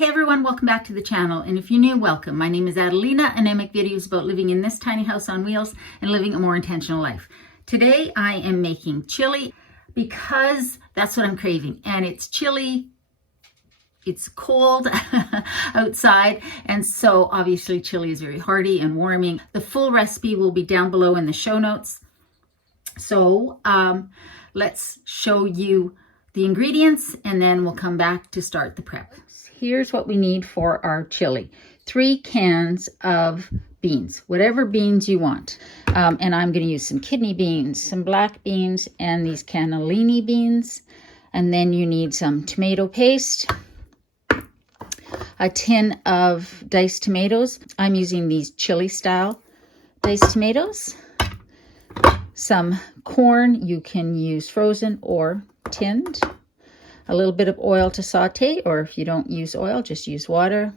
Hey everyone, welcome back to the channel, and if you're new, welcome. My name is Adelina and I make videos about living in this tiny house on wheels and living a more intentional life. Today I am making chili because that's what I'm craving, and it's chilly, it's cold outside, and so obviously chili is very hearty and warming. The full recipe will be down below in the show notes. So let's show you the ingredients and then we'll come back to start the prep. Here's what we need for our chili. 3 cans of beans, whatever beans you want. And I'm going to use some kidney beans, some black beans, and these cannellini beans. And then you need some tomato paste, a tin of diced tomatoes. I'm using these chili style diced tomatoes. Some corn, you can use frozen or tinned. A little bit of oil to saute, or if you don't use oil, just use water.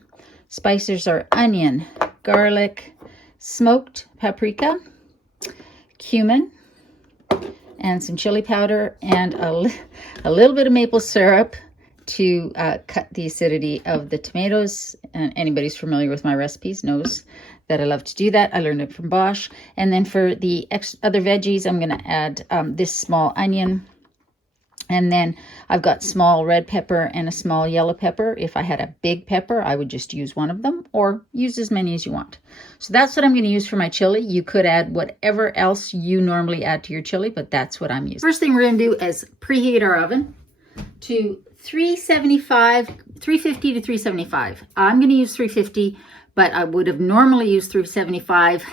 Spices are onion, garlic, smoked paprika, cumin, and some chili powder, and a little bit of maple syrup to cut the acidity of the tomatoes. And anybody who's familiar with my recipes knows that I love to do that. I learned it from Bosch. And then for the other veggies, I'm going to add this small onion. And then I've got small red pepper and a small yellow pepper. If I had a big pepper, I would just use one of them, or use as many as you want. So that's what I'm going to use for my chili. You could add whatever else you normally add to your chili, but that's what I'm using. First thing we're going to do is preheat our oven to 350 to 375. I'm going to use 350, but I would have normally used 375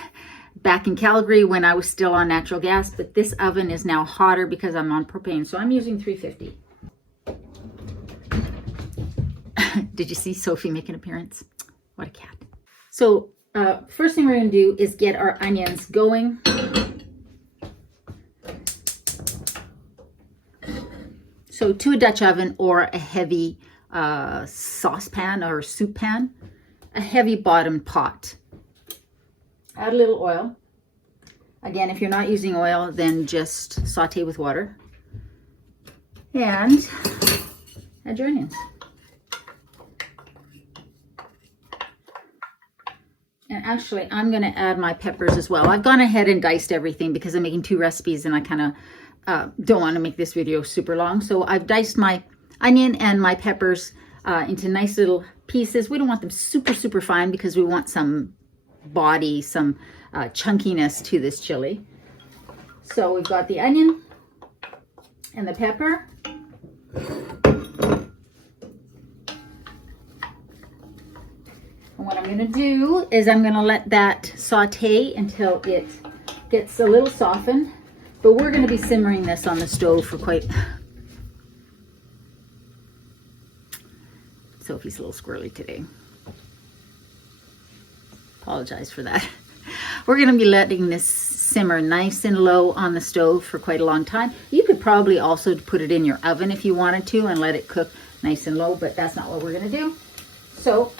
back in Calgary when I was still on natural gas, but this oven is now hotter because I'm on propane, so I'm using 350. Did you see Sophie make an appearance? What a cat. So first thing we're going to do is get our onions going. So to a Dutch oven or a heavy saucepan or soup pan, a heavy bottom pot. Add a little oil. Again, if you're not using oil, then just saute with water. And add your onions. And actually, I'm going to add my peppers as well. I've gone ahead and diced everything because I'm making 2 recipes and I kind of don't want to make this video super long. So I've diced my onion and my peppers into nice little pieces. We don't want them super, super fine because we want some body, some chunkiness to this chili. So we've got the onion and the pepper. And what I'm going to do is I'm going to let that saute until it gets a little softened. But we're going to be simmering this on the stove for quite... Sophie's a little squirrely today. Apologize for that. We're going to be letting this simmer nice and low on the stove for quite a long time. You could probably also put it in your oven if you wanted to and let it cook nice and low, but that's not what we're going to do. So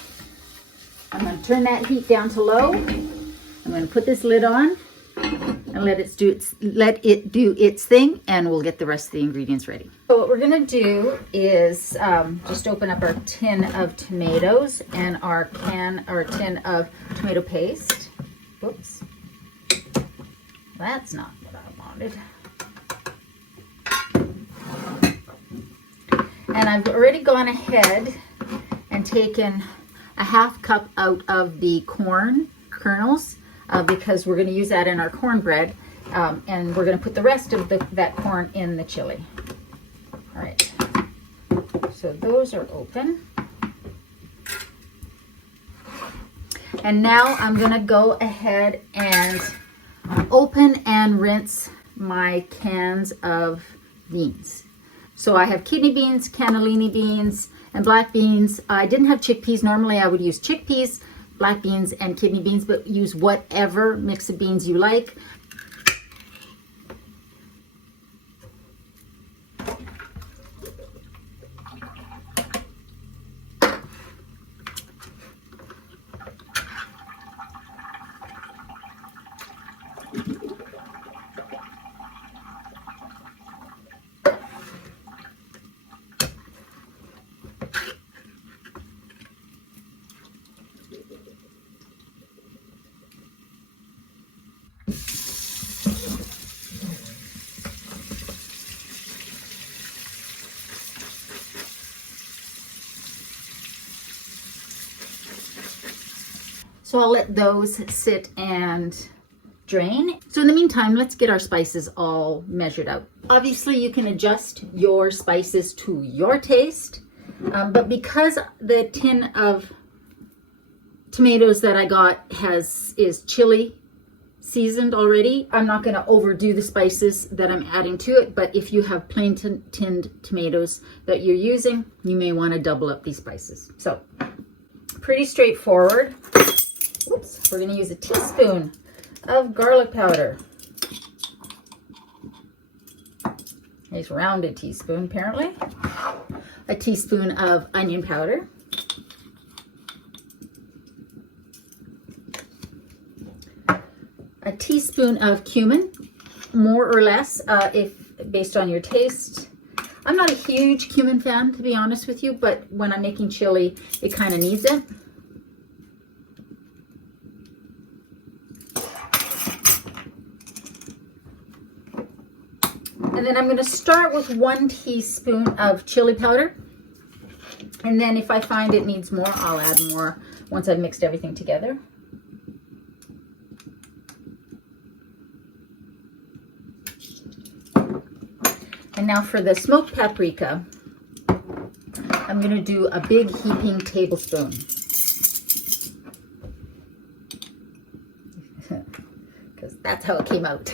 I'm going to turn that heat down to low. I'm going to put this lid on and let it do its thing, and we'll get the rest of the ingredients ready. So what we're going to do is just open up our tin of tomatoes and our tin of tomato paste. Whoops, that's not what I wanted. And I've already gone ahead and taken a ½ cup out of the corn kernels because we're going to use that in our cornbread, and we're going to put the rest of that corn in the chili. All right, so those are open. And now I'm going to go ahead and open and rinse my cans of beans. So I have kidney beans, cannellini beans, and black beans. I didn't have chickpeas. Normally I would use chickpeas, black beans, and kidney beans, but use whatever mix of beans you like. So I'll let those sit and drain. So in the meantime, let's get our spices all measured out. Obviously, you can adjust your spices to your taste, but because the tin of tomatoes that I got is chili seasoned already, I'm not going to overdo the spices that I'm adding to it. But if you have plain tinned tomatoes that you're using, you may want to double up these spices. So pretty straightforward. Oops, we're going to use a teaspoon of garlic powder. Nice rounded teaspoon, apparently. A teaspoon of onion powder. A teaspoon of cumin, more or less, if based on your taste. I'm not a huge cumin fan, to be honest with you, but when I'm making chili, it kind of needs it. And then I'm going to start with 1 teaspoon of chili powder. And then if I find it needs more, I'll add more once I've mixed everything together. And now for the smoked paprika, I'm going to do a big heaping tablespoon. Because that's how it came out.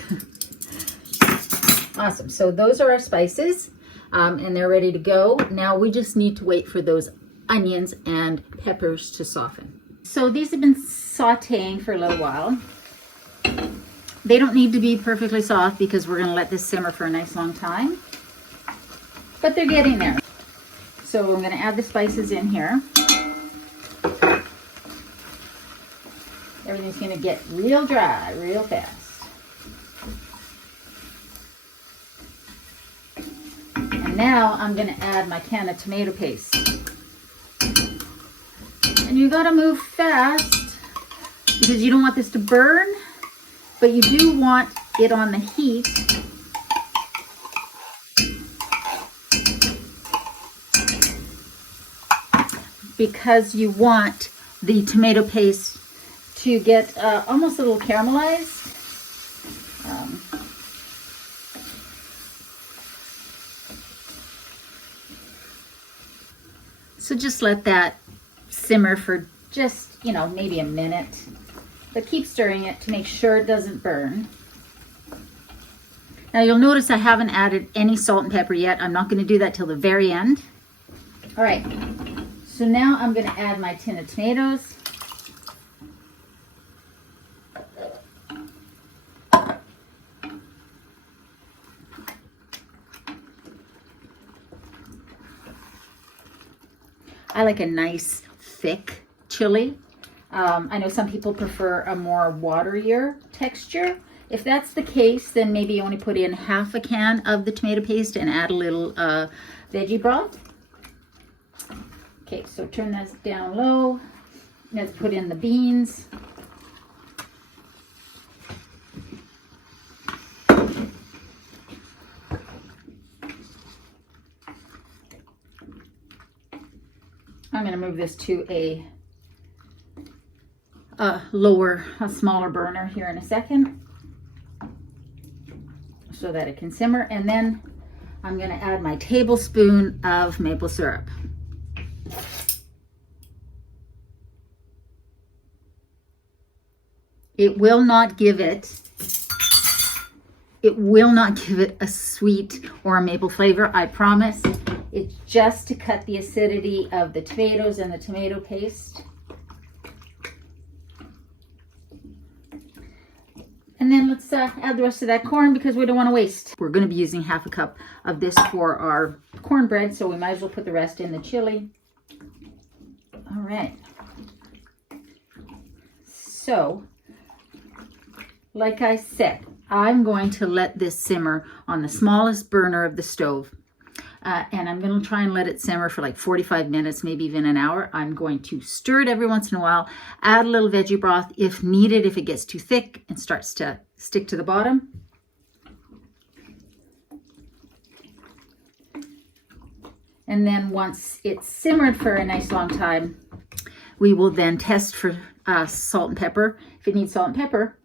Awesome. So those are our spices, and they're ready to go. Now we just need to wait for those onions and peppers to soften. So these have been sautéing for a little while. They don't need to be perfectly soft because we're going to let this simmer for a nice long time. But they're getting there. So I'm going to add the spices in here. Everything's going to get real dry, real fast. And now I'm going to add my can of tomato paste. And you got to move fast because you don't want this to burn, but you do want it on the heat. Because you want the tomato paste to get almost a little caramelized. So just let that simmer for just, maybe a minute. But keep stirring it to make sure it doesn't burn. Now you'll notice I haven't added any salt and pepper yet. I'm not going to do that till the very end. All right. So now I'm going to add my tin of tomatoes. I like a nice thick chili. I know some people prefer a more waterier texture. If that's the case, then maybe you only put in half a can of the tomato paste and add a little veggie broth. Okay, so turn that down low. Let's put in the beans. I'm going to move this to a smaller burner here in a second so that it can simmer. And then I'm going to add my tablespoon of maple syrup. It will not give it a sweet or a maple flavor, I promise. It's just to cut the acidity of the tomatoes and the tomato paste. And then let's add the rest of that corn because we don't want to waste. We're going to be using half a cup of this for our cornbread, so we might as well put the rest in the chili. All right. So, like I said, I'm going to let this simmer on the smallest burner of the stove. And I'm going to try and let it simmer for like 45 minutes, maybe even an hour. I'm going to stir it every once in a while, add a little veggie broth if needed, if it gets too thick and starts to stick to the bottom. And then once it's simmered for a nice long time, we will then test for salt and pepper if it needs salt and pepper.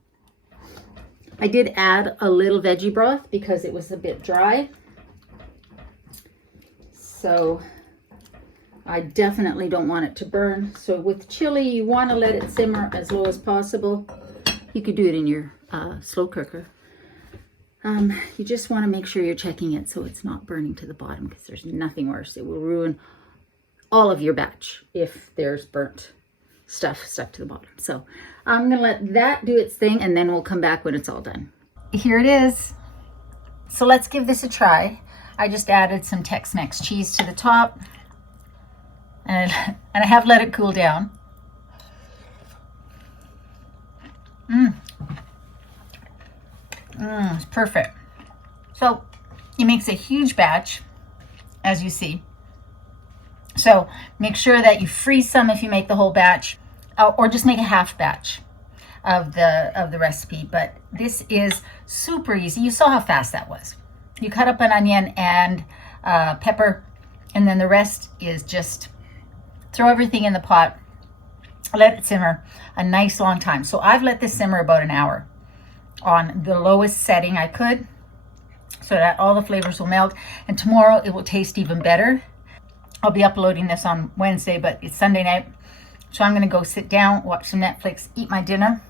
I did add a little veggie broth because it was a bit dry. So I definitely don't want it to burn. So with chili, you want to let it simmer as low as possible. You could do it in your slow cooker. You just want to make sure you're checking it so it's not burning to the bottom, because there's nothing worse. It will ruin all of your batch if there's burnt stuff stuck to the bottom. So I'm going to let that do its thing, and then we'll come back when it's all done. Here it is. So let's give this a try. I just added some Tex-Mex cheese to the top, and I have let it cool down. It's perfect. So it makes a huge batch, as you see. So make sure that you freeze some if you make the whole batch, or just make a half batch of the recipe. But this is super easy. You saw how fast that was. You cut up an onion and pepper, and then the rest is just throw everything in the pot, let it simmer a nice long time. So I've let this simmer about an hour on the lowest setting I could, so that all the flavors will melt, and tomorrow it will taste even better. I'll be uploading this on Wednesday, but it's Sunday night, so I'm going to go sit down, watch some Netflix, eat my dinner,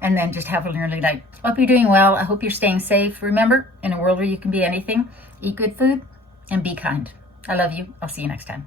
and then just have an early night. I hope you're doing well. I hope you're staying safe. Remember, in a world where you can be anything, eat good food and be kind. I love you. I'll see you next time.